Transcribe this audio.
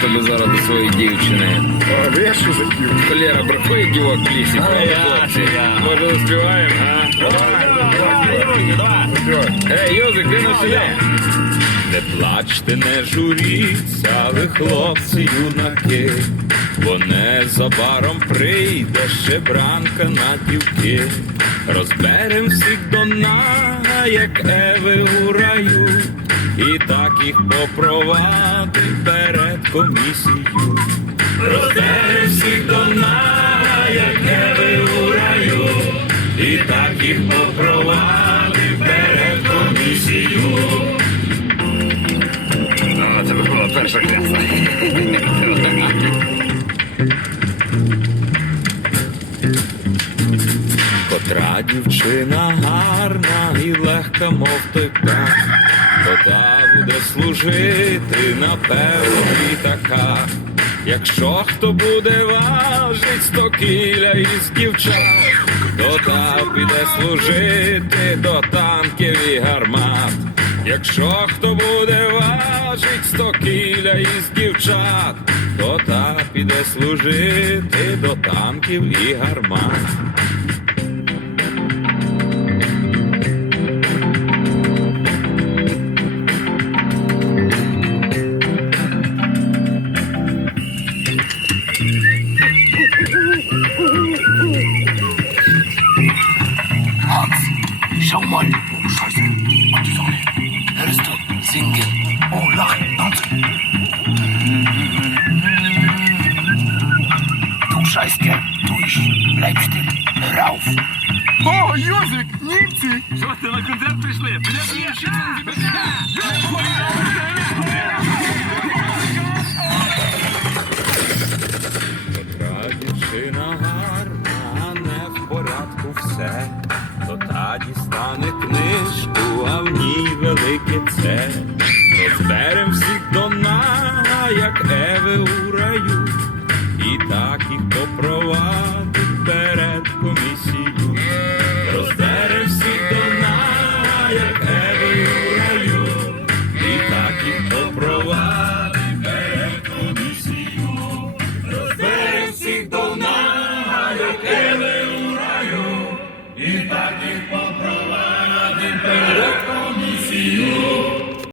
Тобі зараз до своєї дівчини. О, я що захів? Холера, бракує дівок в лісі. Може, успіваємо, а? Ей, Йозик, ти на сюди. Не плачте, не журіться, ви хлопці, юнаки, бо незабаром прийде ще бранка на дівки. Розберем всіх до нага, як еви у раю, і так їх попровадить перед комісією. Розберем всіх до нага, як еви у раю, і так їх попровадить комісією. А, це була перша класа. Котра дівчина гарна і легка, мов тика, то та буде служити, напевно, і така. Якщо хто буде важить сто кіля із дівчат, то та піде служити до танків і гармат. Якщо хто буде важить сто кіля із дівчат, то та піде служити до танків і гармат. Schau mal. Oh, Scheiße. Und die Sonne. Hörst du? Singen. Oh, lachen, tanzen. Du Scheißkerl, du ich. Bleib still. Hör auf. О, Йозик, німці! Що ти на концерт прийшли? Котра дівчина гарна, не в порядку все, то Та дістане книжку, а в ній велике це. Розберем всіх до нага, як еви у раю, і так їх попро. takich